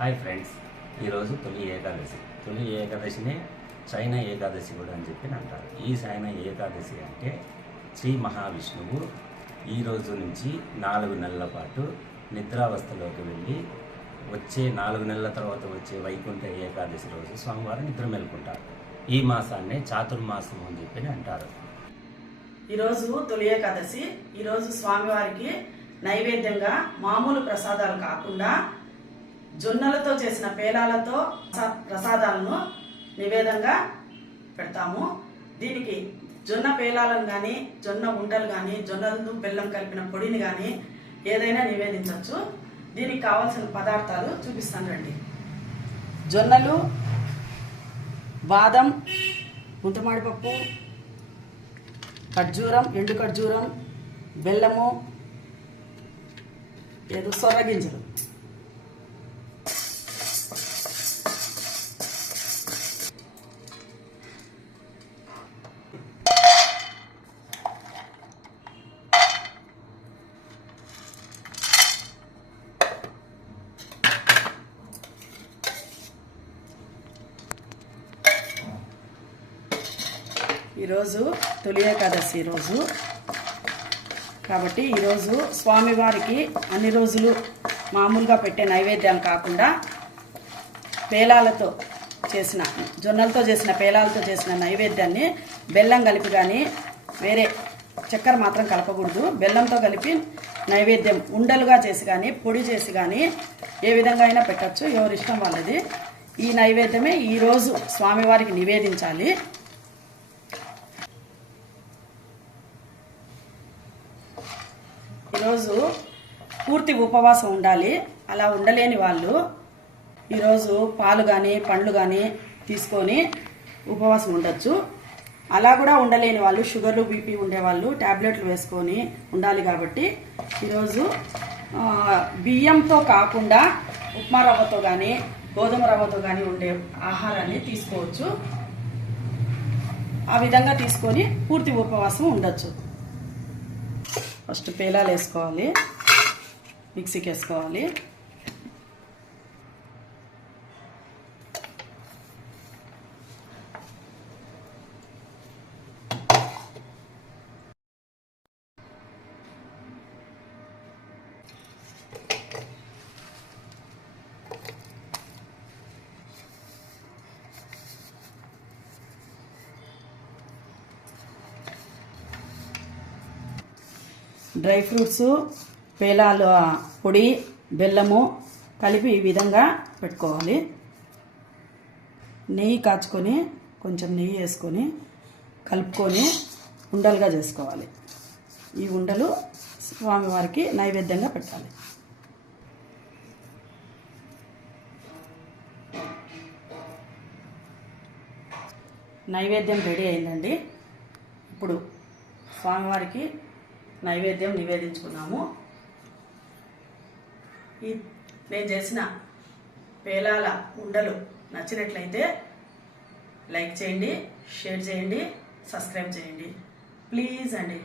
Hi friends, ఈరోజు తొలి ఏకాదశినే China Ekadashi కూడా అని చెప్పి అంటారు. ఈ చైనా ఏకాదశి అంటే శ్రీ మహావిష్ణువు ఈ రోజు నుంచి 4 నెలల పాటు నిద్రావస్థలోకి వెళ్ళి వచ్చే 4 నెలల తర్వాత వచ్చే వైకుంఠ ఏకాదశి రోజు స్వామివారు నిద్ర మేల్కుంటారు. ఈ మాసాన్నే చాతుర్మాసం అని చెప్పి అంటారు. ఈరోజు తొలి ఏకాదశి. ఈరోజు స్వామివారికి నైవేద్యంగా మామూలు ప్రసాదాలు కాకుండా జొన్నలతో చేసిన పేలాలతో ప్రసాదాలను నివేదంగా పెడతాము. దీనికి జొన్న పేలాలను కానీ, జొన్న ఉండలు కానీ, జొన్నలు బెల్లం కలిపిన పొడిని కానీ ఏదైనా నివేదించవచ్చు. దీనికి కావాల్సిన పదార్థాలు చూపిస్తాను రండి. జొన్నలు, బాదం, గుంటమాడిపప్పు, ఖర్జూరం, ఎండు ఖర్జూరం, బెల్లము, సొర్రగింజలు. ఈరోజు తొలి ఏకాదశి రోజు కాబట్టి ఈరోజు స్వామివారికి అన్ని రోజులు మామూలుగా పెట్టే నైవేద్యం కాకుండా పేలాలతో చేసిన, జొన్నలతో చేసిన పేలాలతో చేసిన నైవేద్యాన్ని బెల్లం కలిపి కానీ, వేరే చక్కెర మాత్రం కలపకూడదు, బెల్లంతో కలిపి నైవేద్యం ఉండలుగా చేసి కానీ, పొడి చేసి కానీ ఏ విధంగా అయినా పెట్టచ్చు, ఎవరిష్టం వాళ్ళది. ఈ నైవేద్యమే ఈరోజు స్వామివారికి నివేదించాలి. ఈరోజు పూర్తి ఉపవాసం ఉండాలి. అలా ఉండలేని వాళ్ళు ఈరోజు పాలు కానీ, పండ్లు కానీ తీసుకొని ఉపవాసం ఉండొచ్చు. అలా కూడా ఉండలేని వాళ్ళు, షుగర్లు, బీపీ ఉండేవాళ్ళు ట్యాబ్లెట్లు వేసుకొని ఉండాలి. కాబట్టి ఈరోజు బియ్యంతో కాకుండా ఉప్మా రవ్వతో కానీ, గోధుమ రవ్వతో కానీ ఉండే ఆహారాన్ని తీసుకోవచ్చు. ఆ విధంగా తీసుకొని పూర్తి ఉపవాసం ఉండొచ్చు. ఫస్ట్ పేలాలు వేసుకోవాలి, మిక్సీకి వేసుకోవాలి. డ్రై ఫ్రూట్స్, పేలాలు పొడి, బెల్లము కలిపి ఈ విధంగా పెట్టుకోవాలి. నెయ్యి కాచుకొని, కొంచెం నెయ్యి వేసుకొని కలుపుకొని ఉండలుగా చేసుకోవాలి. ఈ ఉండలు స్వామివారికి నైవేద్యంగా పెట్టాలి. నైవేద్యం రెడీ అయిందండి. ఇప్పుడు స్వామివారికి నైవేద్యం నివేదించుకున్నాము. నేను చేసిన పేలాల ఉండలు నచ్చినట్లయితే లైక్ చేయండి, షేర్ చేయండి, సబ్స్క్రైబ్ చేయండి ప్లీజ్ అండి.